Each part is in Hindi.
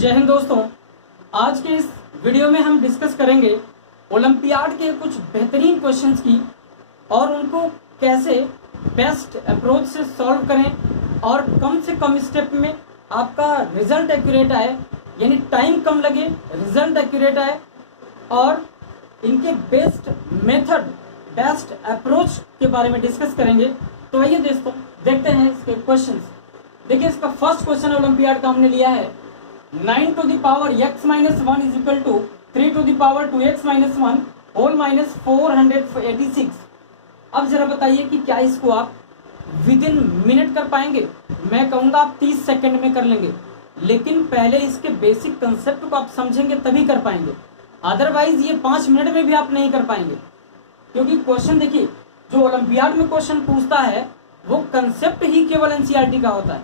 जय हिंद दोस्तों। आज के इस वीडियो में हम डिस्कस करेंगे ओलंपियाड के कुछ बेहतरीन क्वेश्चंस की और उनको कैसे बेस्ट अप्रोच से सॉल्व करें और कम से कम स्टेप में आपका रिजल्ट एक्यूरेट आए, यानी टाइम कम लगे, रिजल्ट एक्यूरेट आए और इनके बेस्ट मेथड, बेस्ट अप्रोच के बारे में डिस्कस करेंगे। तो आइए दोस्तों देखते हैं इसके क्वेश्चंस। देखिए इसका फर्स्ट क्वेश्चन ओलंपियाड का हमने लिया है 9 to the power x minus 1 is equal to 3 to the power 2x minus 1 whole minus 486। अब जरा बताइए कि क्या इसको आप विद इन मिनट कर पाएंगे? मैं कहूँगा आप 30 सेकंड में कर लेंगे, लेकिन पहले इसके बेसिक कंसेप्ट को आप समझेंगे तभी कर पाएंगे, अदरवाइज ये 5 मिनट में भी आप नहीं कर पाएंगे। क्योंकि क्वेश्चन देखिए, जो ओलंपियाड में क्वेश्चन पूछता है वो कंसेप्ट ही केवल एनसीईआरटी का होता है,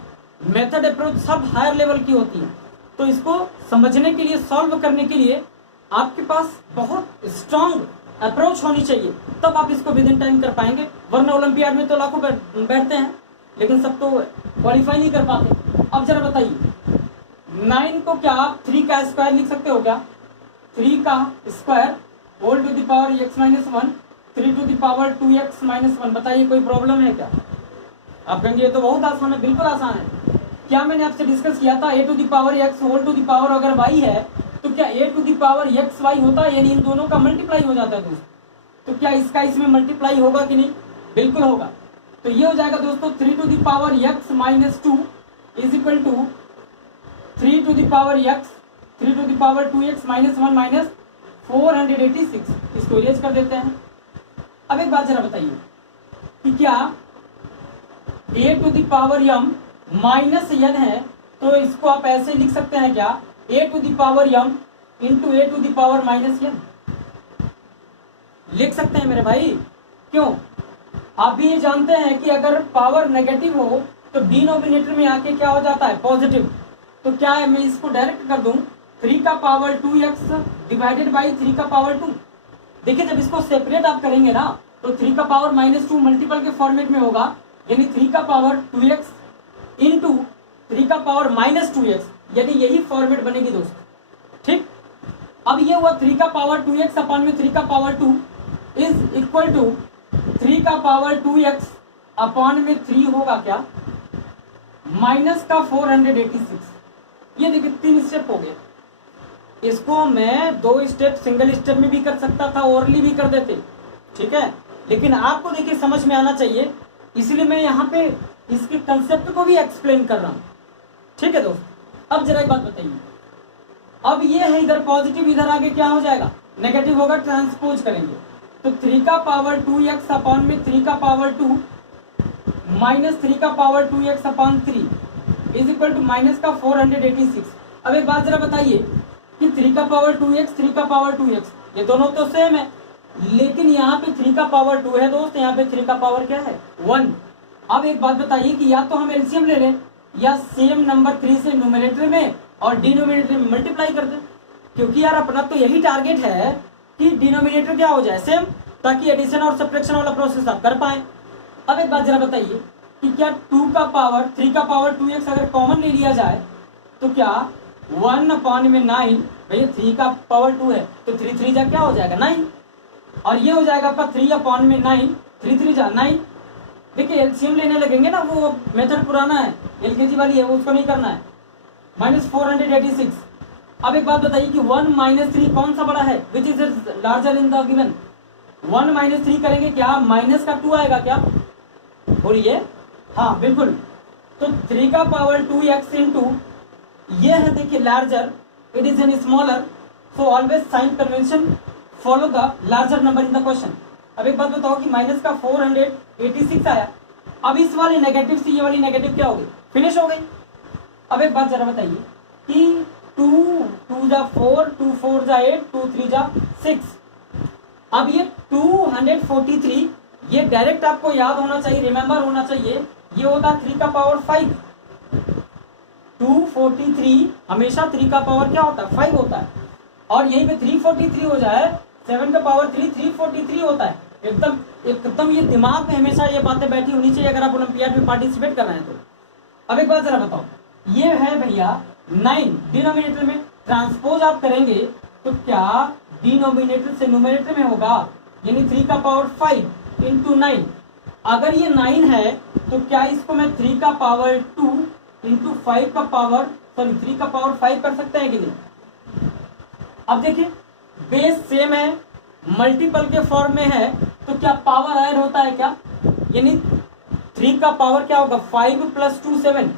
मेथड अप्रोच सब हायर लेवल की होती है। तो इसको समझने के लिए, सॉल्व करने के लिए आपके पास बहुत स्ट्रांग अप्रोच होनी चाहिए, तब आप इसको विद इन टाइम कर पाएंगे। वरना ओलंपियाड में तो लाखों बैठते हैं लेकिन सब तो क्वालिफाई नहीं कर पाते। अब जरा बताइए 9 को क्या आप 3 का स्क्वायर लिख सकते हो क्या? 3 का square whole to the power x minus 1 3 to the power 2x minus 1। बताइए कोई प्रॉब्लम है क्या? आप कहेंगे ये तो बहुत आसान है। बिल्कुल आसान है। क्या मैंने आपसे डिस्कस किया था a to the power x whole to the power अगर y है तो क्या a to the power x y होता है, यानी इन दोनों का मल्टीप्लाई हो जाता है दोस्तों। तो क्या इसका इसमें मल्टीप्लाई होगा कि नहीं? बिल्कुल होगा। तो ये हो जाएगा दोस्तों 3 to the power x minus 2 is equal to 3 to the power x 3 to the power 2x minus 1 minus 486। इसको इरेज कर देते हैं। अब एक बात जरा बताइए कि क्या a to the power m minus n है तो इसको आप ऐसे लिख सकते हैं क्या? a to the power m into a to the power minus n लिख सकते हैं मेरे भाई। क्यों? आप भी ये जानते हैं कि अगर पावर नेगेटिव हो तो डिनोमिनेटर में आके क्या हो जाता है? पॉजिटिव। तो क्या है, मैं इसको डायरेक्ट कर दूं 3 का पावर 2x डिवाइडेड बाई 3 का पावर 2। देखिए जब इसको सेपरेट आप करेंगे ना तो 3 का पावर माइनस 2 मल्टीपल के फॉर्मेट में होगा, यानी 3 का पावर 2x इंटू 3 का पावर माइनस 2x, यानी यही फॉर्मेट बनेगी दोस्तों। ठीक, अब ये हुआ 3 का पावर 2x अपॉन में 3 का पावर 2 इज इक्वल टू 3 का पावर 2x अपॉन में 3 होगा क्या? माइनस का 486। ये देखिए 3 स्टेप हो गए। इसको मैं 2 स्टेप सिंगल स्टेप में भी कर सकता था, ओरली भी कर देते, ठीक है, लेकिन आपको देखिए समझ में आना चाहिए, इसलिए मैं यहाँ पे इसके कंसेप्ट को भी एक्सप्लेन कर रहा हूं। ठीक है दोस्तों। अब जरा एक बात बताइए, अब ये है इधर पॉजिटिव, इधर आगे क्या हो जाएगा? नेगेटिव होगा, ट्रांसपोज करेंगे तो 3 का पावर 2x अपॉन में 3 का पावर 2 माइनस 3 का power 2x upon 3 is equal to minus का 486। अब एक बात जरा बताइए कि 3 का पावर 2x 3 का पावर 2x ये दोनों तो सेम है, लेकिन यहाँ पे 3 का पावर 2 है दोस्त, यहाँ पे 3 का पावर क्या है? 1। अब एक बात बताइए कि या तो हम एलसीएम ले लें या सेम नंबर 3 से न्यूमरेटर में और डिनोमिनेटर में मल्टीप्लाई कर दें, क्योंकि यार अपना तो यही टारगेट है कि डिनोमिनेटर क्या हो जाए? सेम, ताकि एडिशन और सब्ट्रैक्शन वाला प्रोसेस आप कर पाए। अब एक बात जरा बताइए कि क्या 2 का पावर 3 का पावर 2x अगर कॉमन ले लिया जाए तो क्या 1 अपॉन में 9, भैया 3 का पावर 2 है तो 3 3 जा क्या हो जाएगा? 9, और ये हो जाएगा आपका 3 अपॉन में 9 3 3 जा 9। देखिए एलसीएम लेने लगेंगे ना, वो मेथड पुराना है, एलकेजी वाली है, वो उसको नहीं करना है। माइनस 486। अब एक बात बताइए कि 1 माइनस 3 कौन सा बड़ा है? Which is larger in the given? 1 minus 3 करेंगे क्या माइनस का 2 आएगा क्या? बोलिए। हाँ बिल्कुल। तो 3 का पावर 2x इंटू ये है देखिए larger, it is an smaller, so always sign convention follow the larger number in the question. अब एक बात बताओ कि माइनस का 486 आया, अब इस वाले नेगेटिव से ये वाली नेगेटिव क्या हो गई? फिनिश हो गई। अब एक बात जरा बताइए कि 2 2 जा 4 2 4 जा 8 2 3 जा 6। अब ये 243 ये डायरेक्ट आपको याद होना चाहिए, रिमेंबर होना चाहिए, ये होता है 3 का पावर 5। 243 हमेशा 3 का पावर क्या होता है? 5 होता है, और यहीं पे 343 हो जाए 7 का पावर 3 343 होता है। एकदम ये दिमाग में हमेशा ये बातें बैठी होनी चाहिए अगर आप ओलंपियाड में पार्टिसिपेट कर रहे हैं तो। अब एक बात जरा बताओ, ये है भैया 9 डिनोमिनेटर में ट्रांसपोज आप करेंगे तो क्या डिनोमिनेटर से न्यूमरेटर में होगा, यानी 3 का पावर 5 इंटू 9। अगर ये 9 है तो क्या इसको मैं 3 का पावर 2 इंटू 5 का पावर 3 का पावर 5 कर सकते हैं कि नहीं। अब देखिए बेस सेम है, मल्टीपल के फॉर्म में है, तो क्या पावर ऐड होता है क्या, यानी 3 का पावर क्या होगा 5 + 2 7।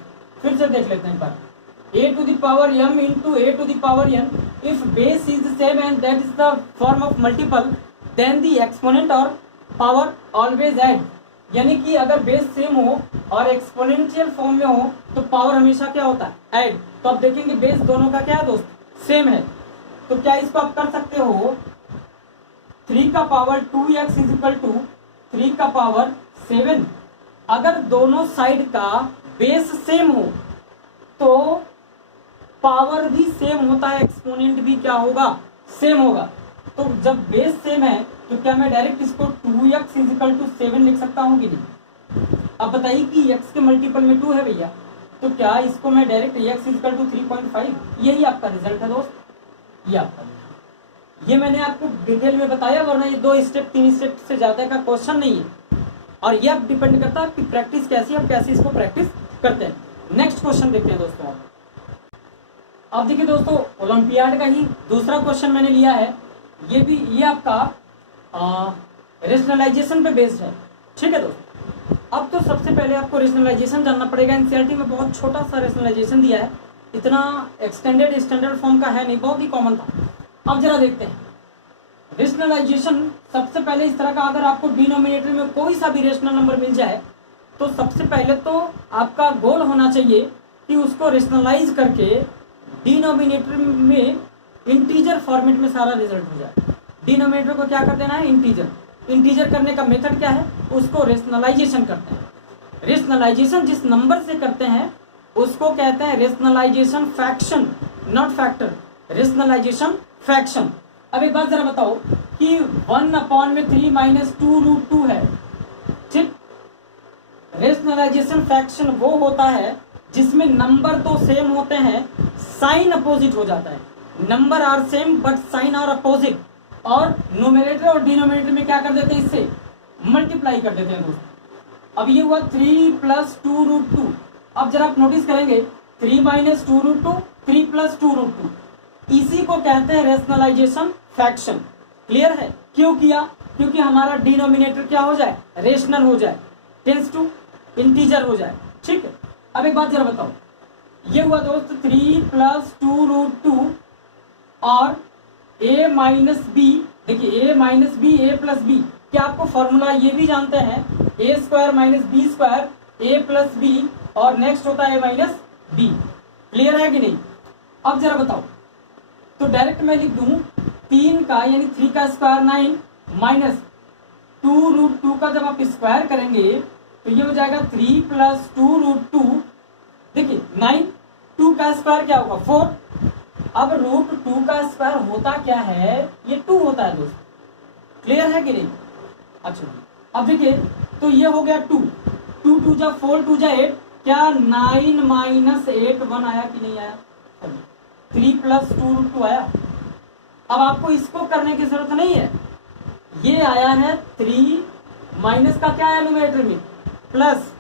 फिर से देख लेते हैं एक बार, a to the power m into a to the power n, if base is the same and that is the form of multiple then the exponent or power always add। यानी कि अगर बेस सेम हो और एक्सपोनेंशियल फॉर्म में हो तो पावर हमेशा क्या होता है ऐड। तो आप देखेंगे बेस दोनों का क्या है दोस्त सेम है, तो क्या इसको आप कर सकते हो 3 का पावर 2x = 3 का पावर 7। अगर दोनों साइड का बेस सेम हो तो पावर भी सेम होता है, एक्सपोनेंट भी क्या होगा सेम होगा। तो जब बेस सेम है तो क्या मैं डायरेक्ट इसको 2x = 7 लिख सकता हूँ कि नहीं। अब बताइए कि x के मल्टीपल में 2 है भैया, तो क्या इसको मैं डायरेक्ट x = 3.5, यही आपका रिजल्ट है दोस्त, ये आपका। ये मैंने आपको डिटेल में बताया, वरना ये 2 स्टेप 3 स्टेप से ज्यादा का क्वेश्चन नहीं है। और ये आप डिपेंड करता है कि प्रैक्टिस कैसी, आप कैसे इसको प्रैक्टिस करते हैं। नेक्स्ट क्वेश्चन देखते हैं दोस्तों। अब देखिए दोस्तों ओलंपियाड का ही दूसरा क्वेश्चन मैंने लिया है, ये आपका रेशनलाइजेशन पे बेस्ड है, ठीक है दोस्तों। अब तो सबसे पहले आपको रेशनलाइजेशन जानना पड़ेगा। एनसीईआरटी में बहुत छोटा सा रेशनलाइजेशन दिया है, इतना एक्सटेंडेड स्टैंडर्ड फॉर्म का है नहीं, बहुत ही कॉमन था। अब जरा देखते हैं रेशनलाइजेशन। सबसे पहले इस तरह का, अगर आपको डिनोमिनेटर में कोई सा भी रेशनल नंबर मिल जाए तो सबसे पहले तो आपका गोल होना चाहिए कि उसको रेशनलाइज करके डिनोमिनेटर में इंटीजर फॉर्मेट में सारा रिजल्ट हो जाए। डिनोमिनेटर को क्या कर देना है इंटीजर। इंटीजर करने का मेथड क्या है, उसको रेशनलाइजेशन करते हैं। रेशनलाइजेशन जिस नंबर से करते हैं उसको कहते हैं rationalization fraction, not factor, rationalization fraction. अब एक बात जरा बताओ कि 1/3 - 2√2 है, ठीक। रेशनलाइजेशन फ्रैक्शन वो होता है जिसमें नंबर तो सेम होते हैं, साइन अपोजिट हो जाता है। Number are same but sign are opposite, और न्यूमरेटर और डिनोमिनेटर में क्या कर देते हैं, इससे मल्टीप्लाई कर देते हैं दोस्तों। अब ये हुआ 3 + 2√2। अब जरा आप नोटिस करेंगे 3 - 2√2, 3 + 2√2, इसी को कहते हैं रेशनलाइजेशन फ्रैक्शन। क्लियर है, क्यों किया, क्योंकि हमारा डिनोमिनेटर क्या हो जाए रेशनल हो जाए, टेंस टू इंटीजर हो जाए, ठीक है। अब एक बात जरा बताओ, ये हुआ दोस्त 3 + 2√2 और a - b। देखिए a - b, a + b, क्या आपको फॉर्मूला ये भी जानते हैं a² - b² a + b, और नेक्स्ट होता है a - b। क्लियर है कि नहीं। अब जरा बताओ, तो डायरेक्ट मैं लिख दूं 3 का यानी 3 का स्क्वायर 9 माइनस 2√2 का जब आप स्क्वायर करेंगे तो ये हो जाएगा 3 + 2√2। देखिए 9, 2 का स्क्वायर क्या होगा 4। अब √2 का स्क्वायर होता क्या है, ये 2 होता है दोस्त। क्लियर है कि नहीं। अच्छा अब देखिए, तो ये हो गया 2, 2 2 जा 4, 2 जा 8, क्या 9 - 8 1 आया कि नहीं आया, 3 + 2√2 आया। अब आपको इसको करने की जरूरत नहीं है, ये आया है 3 माइनस का क्या है न्यूमरेटर में प्लस,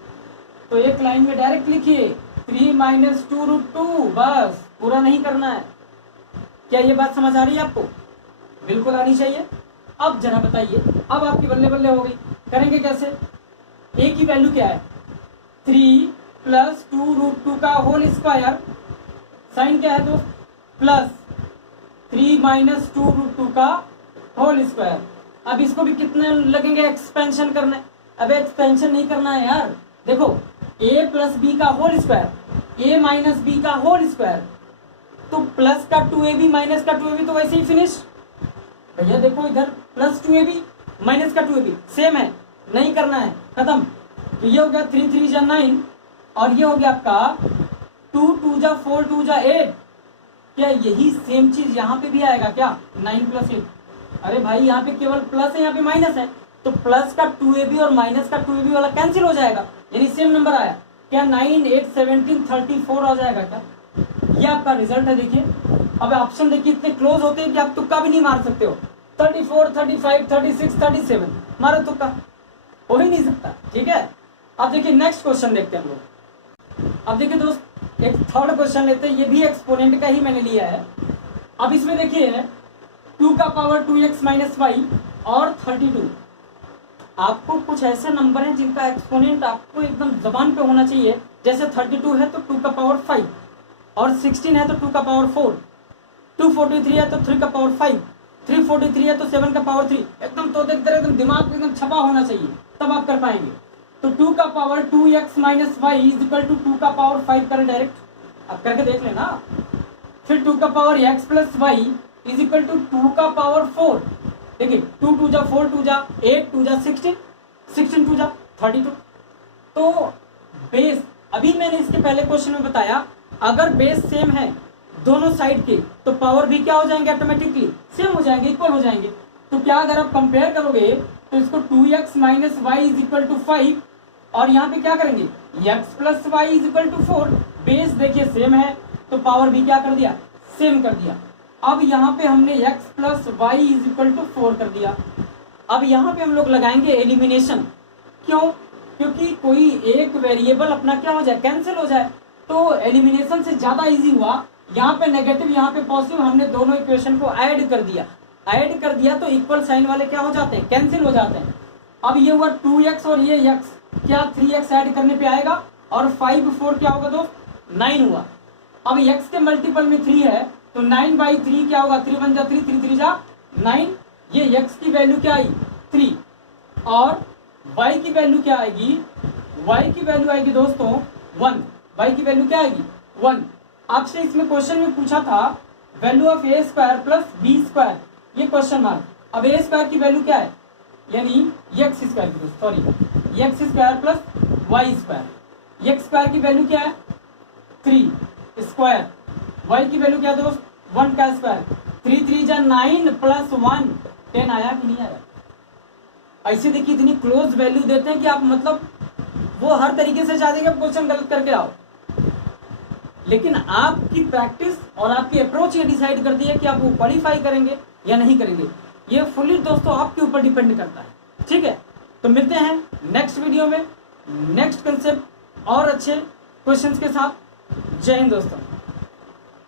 तो एक लाइन में डायरेक्ट लिखिए 3 - 2√2, बस पूरा नहीं करना है। क्या ये बात समझ आ रही है आपको, बिल्कुल आनी चाहिए। अब जरा बताइए, अब आपकी बल्ले बल्ले हो गई, करेंगे कैसे। a की वैल्यू क्या है 3 + 2√2 का होल स्क्वायर, साइन क्या है दोस्त प्लस 3 - 2√2 का होल स्क्वायर। अब इसको भी कितने लगेंगे एक्सपेंशन करने, अब एक्सपेंशन नहीं करना है यार। देखो a + b का होल स्क्वायर, a - b का होल स्क्वायर, तो प्लस का 2ab माइनस का 2ab तो वैसे ही फिनिश। भैया देखो इधर प्लस 2ab माइनस का 2ab सेम है, नहीं करना है, खत्म। तो ये हो गया 3 3 जा 9, और ये हो गया आपका 2 2 जा 4, 2 जा 8। क्या यही सेम चीज यहाँ पे भी आएगा क्या 9 + 8। अरे भाई यहाँ पे केवल प्लस है, यहाँ पे माइनस है, तो प्लस का 2ab और माइनस का 2ab वाला कैंसिल हो जाएगा, यानी सेम नंबर आया। क्या 9 8 17 34 आ जाएगा क्या, ये आपका रिजल्ट है। देखिए अब ऑप्शन देखिए इतने क्लोज होते हैं कि आप तुक्का भी नहीं मार सकते हो। 34, 35, 36, 37 मारो तुक्का, हो ही नहीं सकता। ठीक है, अब देखिए नेक्स्ट क्वेश्चन देखते हैं हम लोग। अब देखिए दोस्त एक थर्ड क्वेश्चन लेते हैं, ये भी एक्सपोनेंट का ही मैंने लिया है। अब इसमें देखिए 2 का पावर 2x माइनस वाई और 32। आपको कुछ ऐसे नंबर हैं जिनका एक्सपोनेंट आपको एकदम जबान पे होना चाहिए। जैसे 32 है तो 2 का पावर 5, और 16 है तो 2 का पावर 4, 243 है तो 3 का पावर 5, 343 है तो 7 का पावर 3। एकदम तो एकदम दिमाग एकदम छपा होना चाहिए, तब आप कर पाएंगे। तो 2 का power 2x minus Y is equal to 2 का पावर 5 करें डायरेक्ट, आप करके देख लेना। फिर 2 का power x plus Y is equal to 2 का पावर 4। देखिए 2 2 जा 4 2 जा 8 2 जा 16, 16 2 जा 32। तो बेस अभी मैंने इसके पहले क्वेश्चन में बताया, अगर बेस सेम है दोनों साइड के तो पावर भी क्या हो जाएंगे, ऑटोमेटिकली सेम हो जाएंगे, इक्वल हो जाएंगे। तो क्या अगर आप कंपेयर करोगे तो इसको 2x minus Y is equal to 5, और यहाँ पे क्या करेंगे x plus Y is equal to 4। Base देखिए सेम है तो पावर भी क्या कर दिया, सेम कर दिया। अब यहाँ पे हमने x plus Y is equal to 4 कर दिया। अब यहाँ पे हम लोग लगाएंगे एलिमिनेशन। क्यों? क्योंकि कोई एक वेरिएबल अपना क्या हो जाए, कैंसिल हो जाए। तो एलिमिनेशन से ज्यादा इजी हुआ। यहाँ पे नेगेटिव यहाँ पे पॉजिटिव, हमने दोनों इक्वेशन को ऐड कर दिया। ऐड कर दिया तो इक्वल साइन वाले क्या हो जाते हैं, कैंसिल हो जाते हैं। अब ये हुआ 2x और ये x, क्या 3x ऐड करने पे आएगा, और 5 4 क्या होगा दोस्त, 9 हुआ। अब x के मल्टीपल में 3 है तो 9/3 क्या होगा, 3 1 जा 3, 3 3 जा 9। ये x की वैल्यू क्या आई 3, और y की वैल्यू क्या आएगी, y की वैल्यू आएगी दोस्तों 1। y की वैल्यू क्या आएगी 1। आपसे इसमें क्वेश्चन में पूछा था value of a square plus b square, ये क्वेश्चन मार्क। अब a स्क्वायर की वैल्यू क्या है, यानी x स्क्वायर की, sorry x square plus y square. x square की वैल्यू क्या है 3 स्क्वायर, y की वैल्यू क्या है दोस्त 1 का स्क्वायर। 3 3 जा 9 प्लस 1 10 आया कि नहीं आया। ऐसे देखिए इतनी क्लोज वैल्यू देते हैं कि आप मतलब वो हर तरीके से चाह देंगे क्वेश्चन गलत करके आओ, लेकिन आपकी प्रैक्टिस और आपकी अप्रोच ये डिसाइड करती है कि आप वो क्वालिफाई करेंगे या नहीं करेंगे। ये फुली दोस्तों आपके ऊपर डिपेंड करता है। ठीक है, तो मिलते हैं नेक्स्ट वीडियो में नेक्स्ट कंसेप्ट और अच्छे क्वेश्चंस के साथ। जय हिंद दोस्तों।